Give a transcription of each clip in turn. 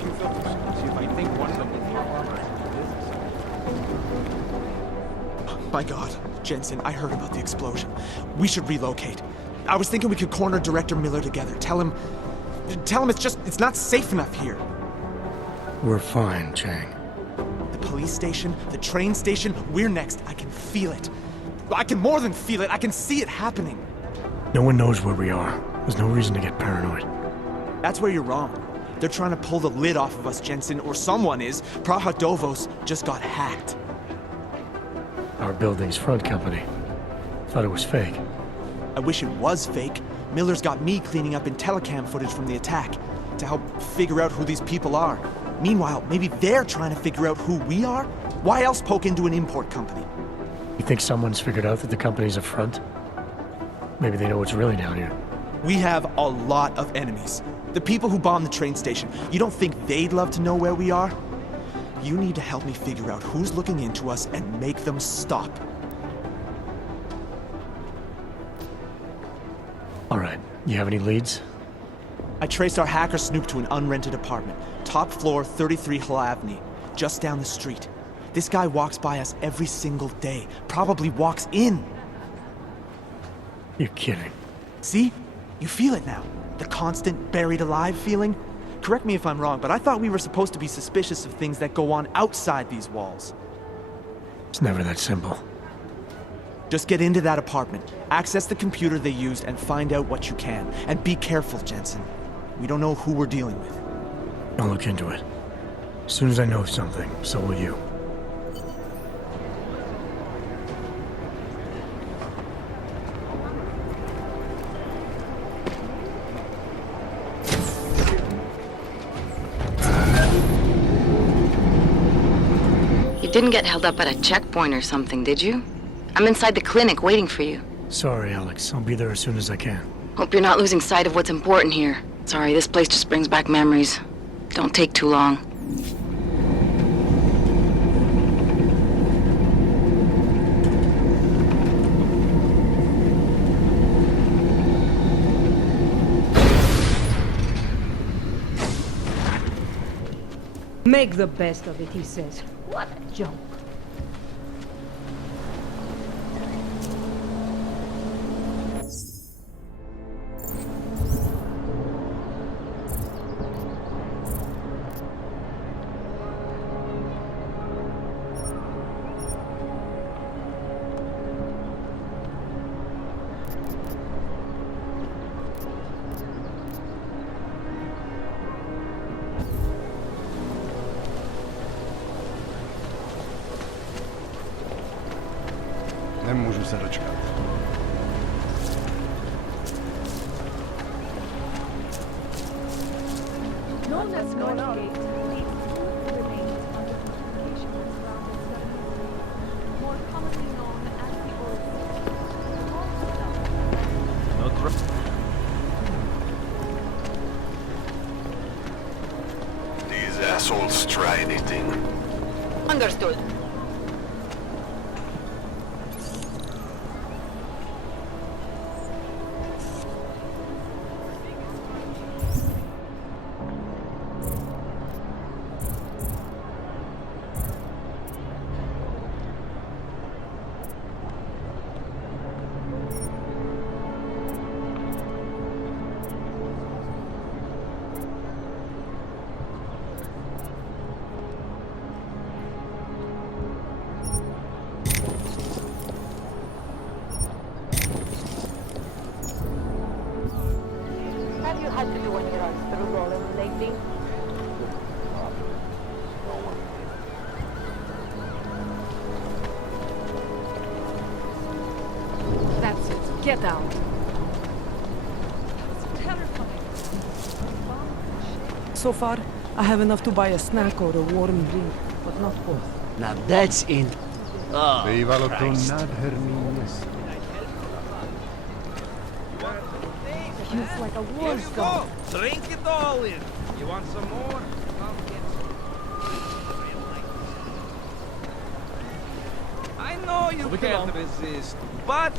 few filters. See if I think one of them will be armored. My God, Jensen, I heard about the explosion. We should relocate. I was thinking we could corner Director Miller together. Tell him it's not safe enough here. We're fine, Chang. The police station, the train station, we're next. I can feel it. I can more than feel it. I can see it happening. No one knows where we are. There's no reason to get paranoid. That's where you're wrong. They're trying to pull the lid off of us, Jensen, or someone is. Praha Dovos just got hacked. Our building's front company. Thought it was fake. I wish it was fake. Miller's got me cleaning up IntelliCam footage from the attack to help figure out who these people are. Meanwhile, maybe they're trying to figure out who we are? Why else poke into an import company? You think someone's figured out that the company's a front? Maybe they know what's really down here. We have a lot of enemies. The people who bombed the train station. You don't think they'd love to know where we are? You need to help me figure out who's looking into us and make them stop. All right, you have any leads? I traced our hacker snoop to an unrented apartment. Top floor, 33 Hlavny, just down the street. This guy walks by us every single day. Probably walks in. You're kidding. See? You feel it now. The constant buried alive feeling. Correct me if I'm wrong, but I thought we were supposed to be suspicious of things that go on outside these walls. It's never that simple. Just get into that apartment, access the computer they used, and find out what you can. And be careful, Jensen. We don't know who we're dealing with. I'll look into it. As soon as I know something, so will you. You didn't get held up at a checkpoint or something, did you? I'm inside the clinic waiting for you. Sorry, Alex. I'll be there as soon as I can. Hope you're not losing sight of what's important here. Sorry, this place just brings back memories. Don't take too long. Make the best of it, he says. What a joke. Nemůžu se dočkat. No, that's not gate. Remains under investigation and surrounding ceremony, more commonly known as the old. These assholes try anything. Understood. Have you had to do any runs through Roland lately? That's it. Get out. It's terrifying. So far, I have enough to buy a snack or a warm drink, but not both. Now that's in. Oh, Bývalo to Christ. nádherný město. Feels like a war zone. Drink it all in. You want some more? Come get some. I know you can't resist, but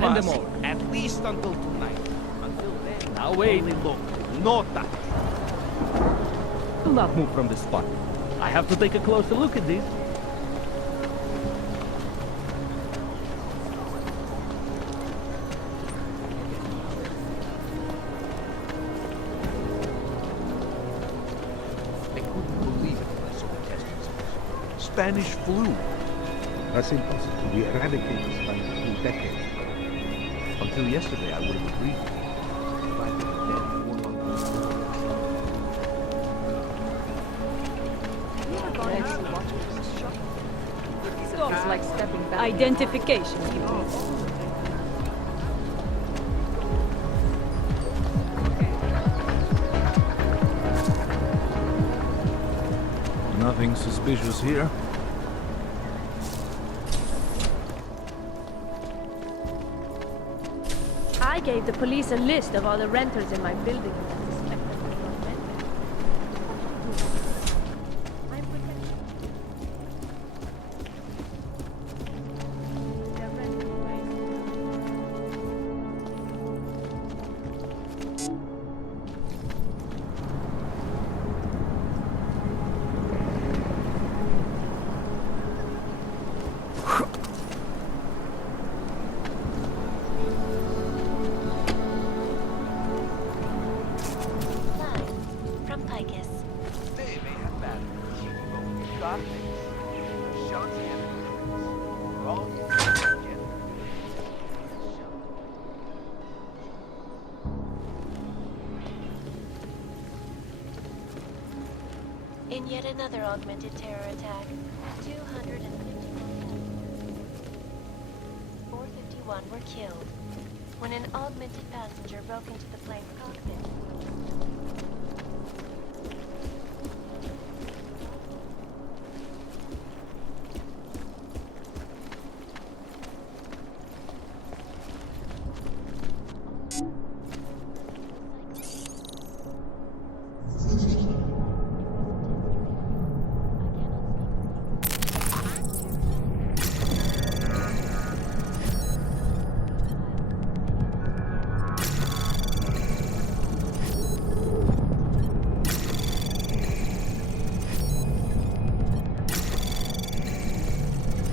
Hand them over, at least until tonight. Until then, now wait. Only look, no touch. Do not move from the spot. I have to take a closer look at these. I couldn't believe it when I saw the test results. Spanish flu. That's impossible. We eradicated Spanish flu decades ago. Until yesterday, I would have agreed. Five people dead, 4 months. It's like stepping back. Identification. Nothing suspicious here. I gave the police a list of all the renters in my building and I suspect that they were rented. I'm protected. They're renting away. From Picus. They may have bad. Got things. Shots In yet another augmented terror attack, 251 451 were killed when an augmented passenger broke into the plane's cockpit.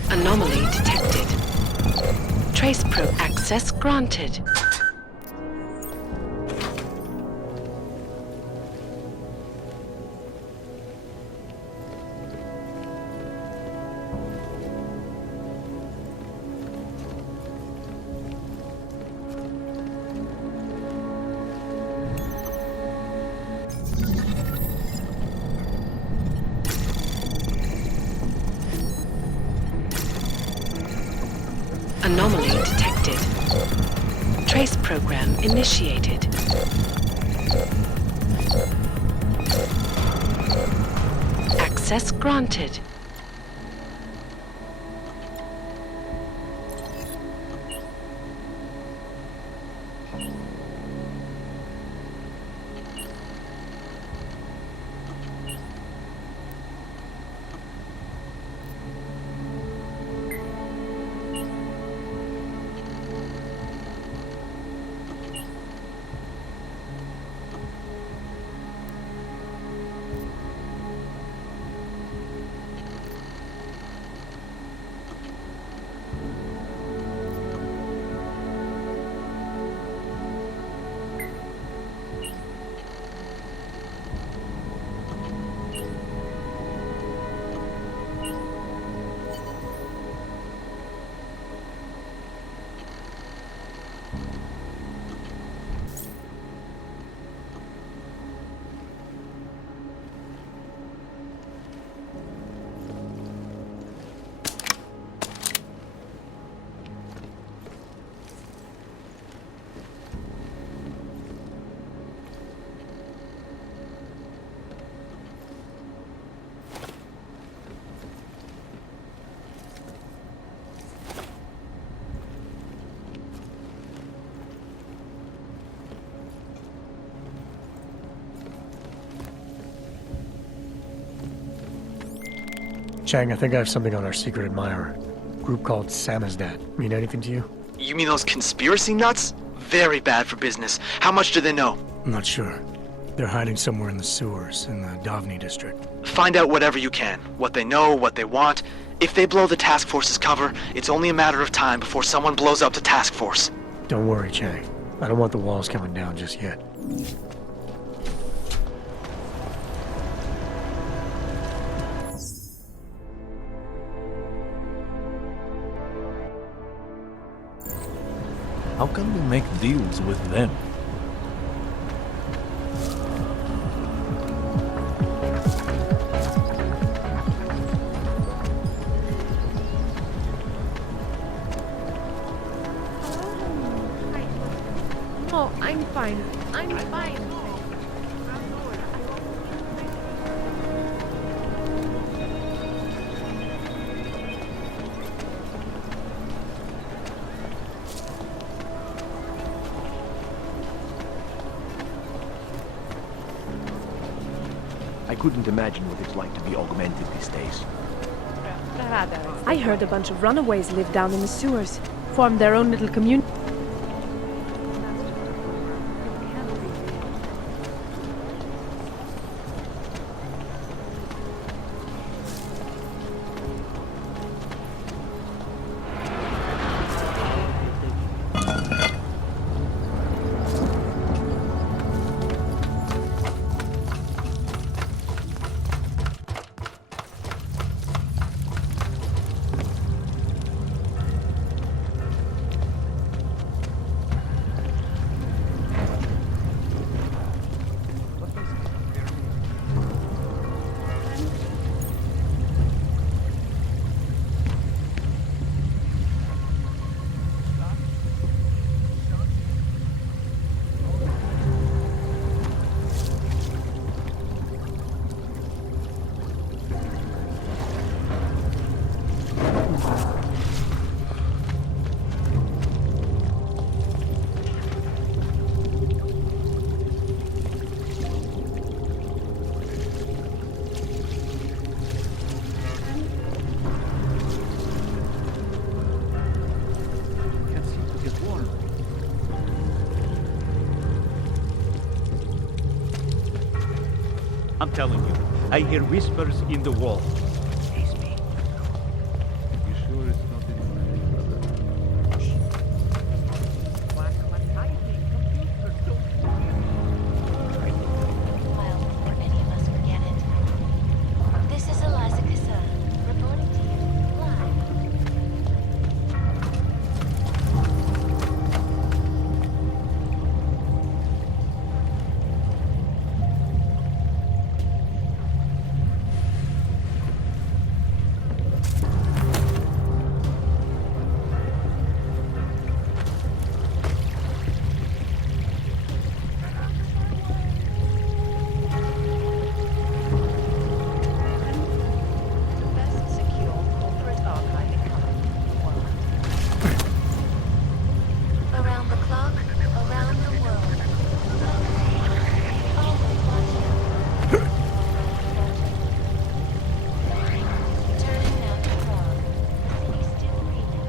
Anomaly detected. Trace probe access granted. Anomaly detected. Trace program initiated. Access granted. Chang, I think I have something on our secret admirer. Group called Samizdat. Mean anything to you? You mean those conspiracy nuts? Very bad for business. How much do they know? I'm not sure. They're hiding somewhere in the sewers in the Davni district. Find out whatever you can. What they know, what they want. If they blow the task force's cover, it's only a matter of time before someone blows up the task force. Don't worry, Chang. I don't want the walls coming down just yet. How can we make deals with them? No, I'm fine. I'm fine. I couldn't imagine what it's like to be augmented these days. I heard a bunch of runaways live down in the sewers, formed their own little community. I'm telling you, I hear whispers in the wall. Face me. You sure it's not in my Well, before any of us forget it. This is Eliza Kassan, reporting to you live. Best secure corporate archive in the world. Around the clock, around the world. Always watching. Turning now to Prague. The city still reeling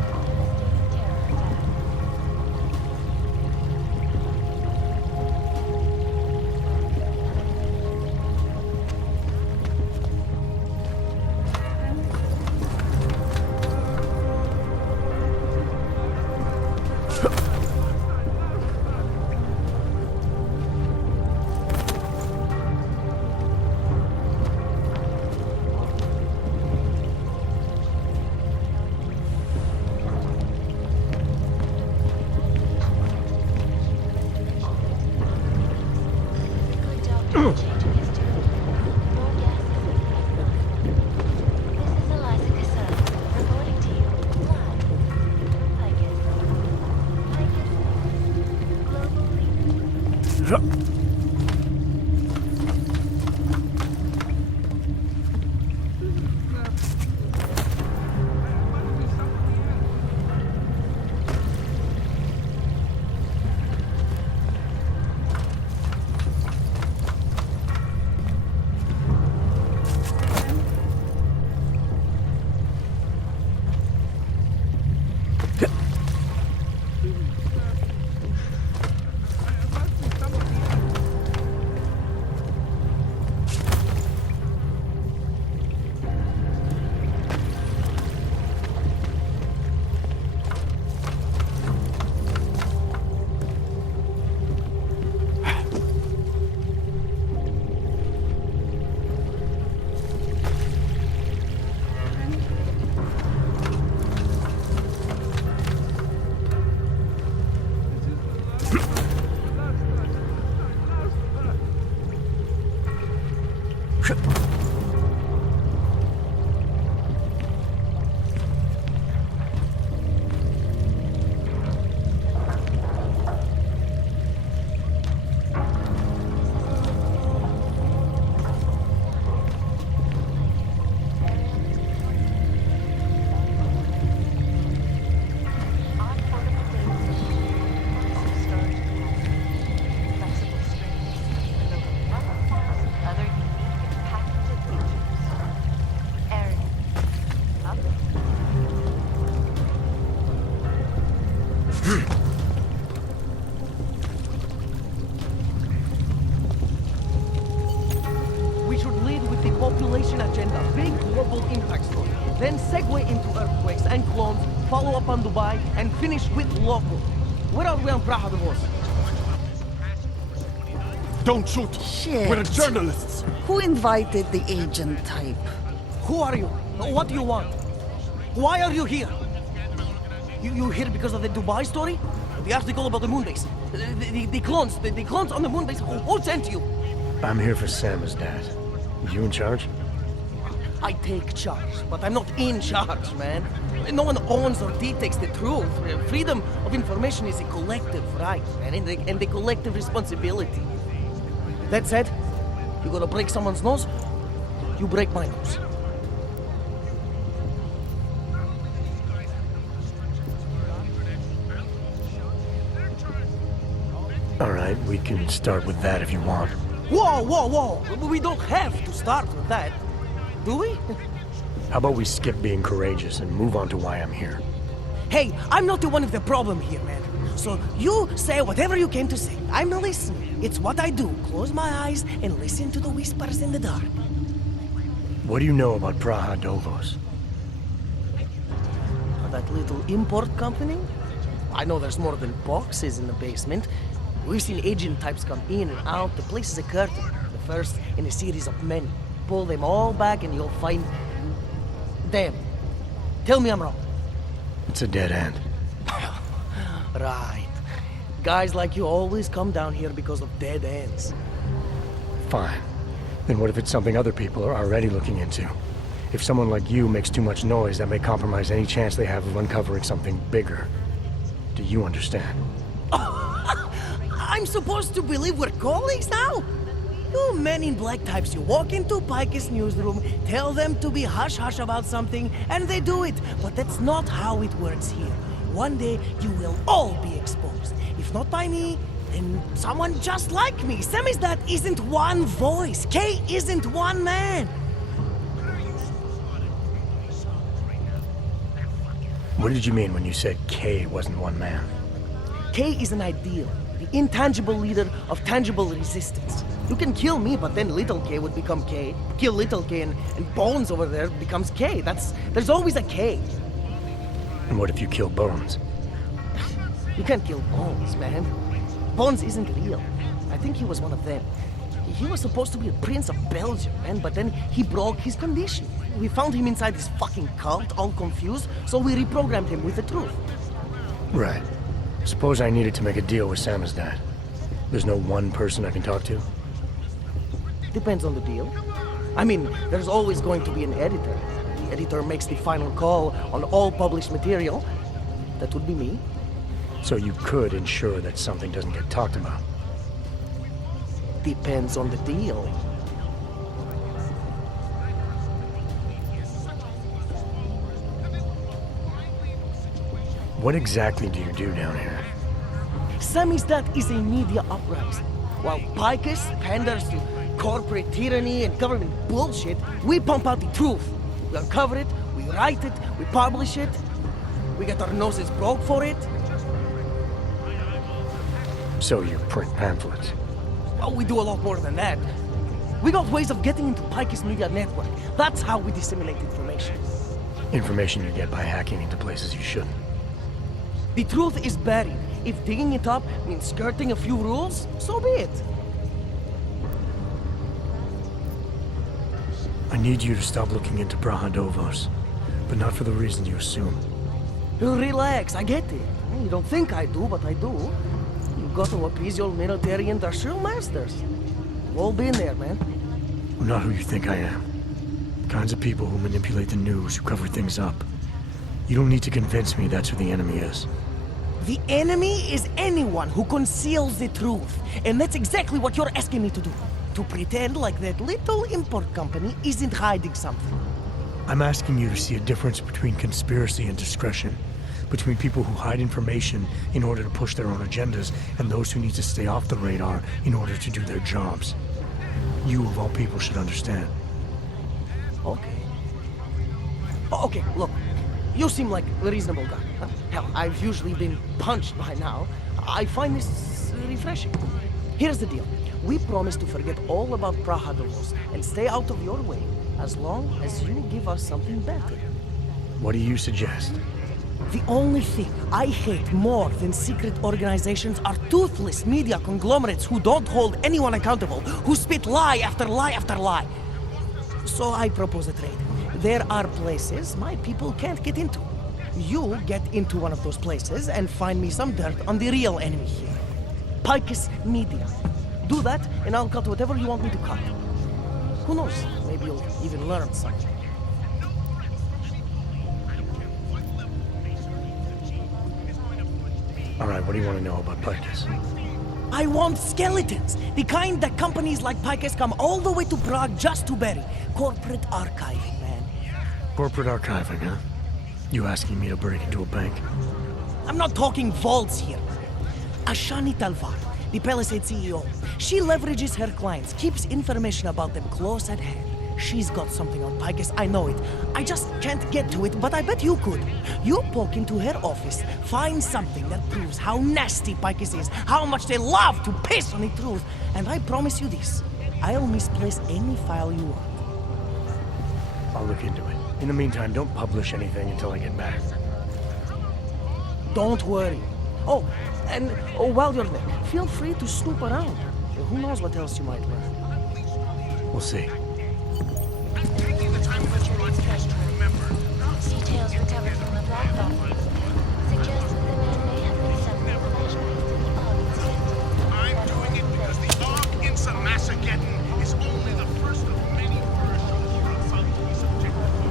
from the devastating terror attack. Good doctor changing his tune. More gases in the pipeline. This is Eliza Kassan, reporting to you live. I guess so. Global leader. and finish with local. Where are we on Praha Divorce? Don't shoot! Shit. We're journalists! Who invited the agent type? Who are you? What do you want? Why are you here? You here because of the Dubai story? The article about the moon base? The clones on the moon base? Who sent you? I'm here for Sam's dad. You in charge? I take charge, but I'm not in charge, man. No one owns or dictates the truth. Freedom of information is a collective right, man, and a collective responsibility. That said, you gonna break someone's nose, you break my nose. All right, we can start with that if you want. Whoa, whoa, whoa! We don't have to start with that, do we? How about we skip being courageous and move on to why I'm here? Hey, I'm not the one with the problem here, man. So you say whatever you came to say. I'm listening. It's what I do. Close my eyes and listen to the whispers in the dark. What do you know about Praha Dovos? That little import company? I know there's more than boxes in the basement. We've seen agent types come in and out. The place is a curtain. The first in a series of men. Pull them all back and you'll find them. Tell me I'm wrong. It's a dead end. Right. Guys like you always come down here because of dead ends. Fine. Then what if it's something other people are already looking into? If someone like you makes too much noise, that may compromise any chance they have of uncovering something bigger. Do you understand? I'm supposed to believe we're colleagues now? You men in black types, you walk into Pike's newsroom, tell them to be hush-hush about something, and they do it. But that's not how it works here. One day, you will all be exposed. If not by me, then someone just like me. Samizdat isn't one voice. K isn't one man. What did you mean when you said K wasn't one man? K is an ideal, the intangible leader of tangible resistance. You can kill me, but then little K would become K. Kill little K and Bones over there becomes K. There's always a K. And what if you kill Bones? You can't kill Bones, man. Bones isn't real. I think he was one of them. He was supposed to be a prince of Belgium, man, but then he broke his condition. We found him inside this fucking cult, all confused, so we reprogrammed him with the truth. Right. Suppose I needed to make a deal with Samizdat. There's no one person I can talk to? Depends on the deal. I mean, there's always going to be an editor. The editor makes the final call on all published material. That would be me. So you could ensure that something doesn't get talked about? Depends on the deal. What exactly do you do down here? Samizdat is a media uprising. While Picus panders to corporate tyranny and government bullshit, we pump out the truth. We uncover it, we write it, we publish it. We get our noses broke for it. So you print pamphlets? Well, we do a lot more than that. We got ways of getting into Picus media network. That's how we disseminate information. Information you get by hacking into places you shouldn't. The truth is buried. If digging it up means skirting a few rules, so be it. I need you to stop looking into Praha Dovos, but not for the reason you assume. Relax, I get it. You don't think I do, but I do. You got to appease your military industrial masters. We've all been there, man. I'm not who you think I am. The kinds of people who manipulate the news, who cover things up. You don't need to convince me that's who the enemy is. The enemy is anyone who conceals the truth. And that's exactly what you're asking me to do. To pretend like that little import company isn't hiding something. I'm asking you to see a difference between conspiracy and discretion. Between people who hide information in order to push their own agendas and those who need to stay off the radar in order to do their jobs. You, of all people, should understand. Okay. Okay, look. You seem like a reasonable guy. Hell, I've usually been punched by now. I find this refreshing. Here's the deal. We promise to forget all about Praha Dovos and stay out of your way as long as you give us something better. What do you suggest? The only thing I hate more than secret organizations are toothless media conglomerates who don't hold anyone accountable, who spit lie after lie after lie. So I propose a trade. There are places my people can't get into. You get into one of those places and find me some dirt on the real enemy here. Picus Media. Do that, and I'll cut whatever you want me to cut. Who knows? Maybe you'll even learn something. All right, what do you want to know about Picus? I want skeletons. The kind that companies like Picus come all the way to Prague just to bury. Corporate archiving, man. Corporate archiving, huh? You asking me to break into a bank? I'm not talking vaults here. Ashani Talvar, the Palisade CEO, she leverages her clients, keeps information about them close at hand. She's got something on Picus, I know it. I just can't get to it, but I bet you could. You poke into her office, find something that proves how nasty Picus is, how much they love to piss on the truth, and I promise you this, I'll misplace any file you want. I'll look into it. In the meantime, don't publish anything until I get back. Don't worry. Oh, and while you're there, feel free to snoop around. Who knows what else you might learn. We'll see. Details recovered from the black box suggest that the man may have been sending flashbacks to the Og. I'm doing it because the Og in Samasageddon is only the first of many versions you're about to be subjected to.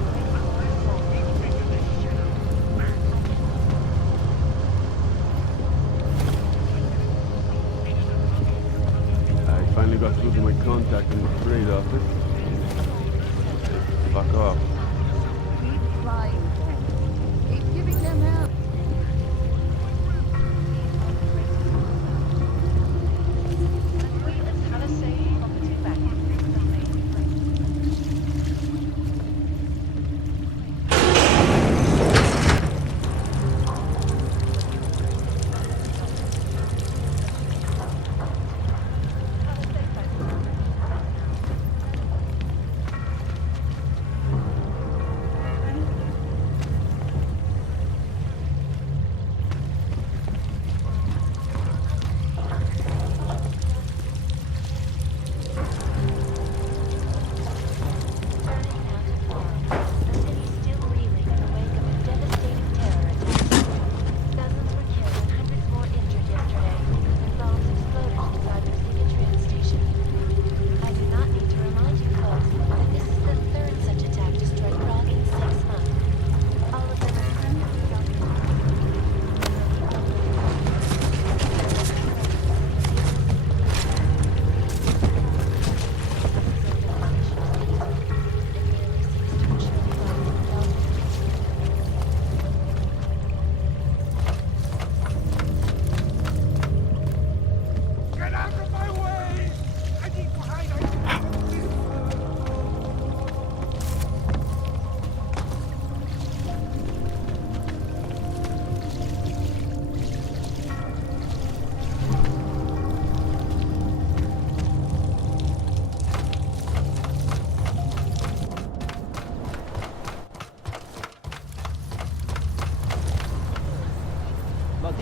I finally got through to my contact in the trade office. Fuck off. Keep flying, Ken. Keep giving them help.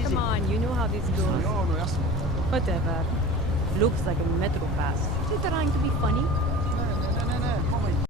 Come on, you know how this goes. Whatever. Looks like a metro pass. Is he trying to be funny?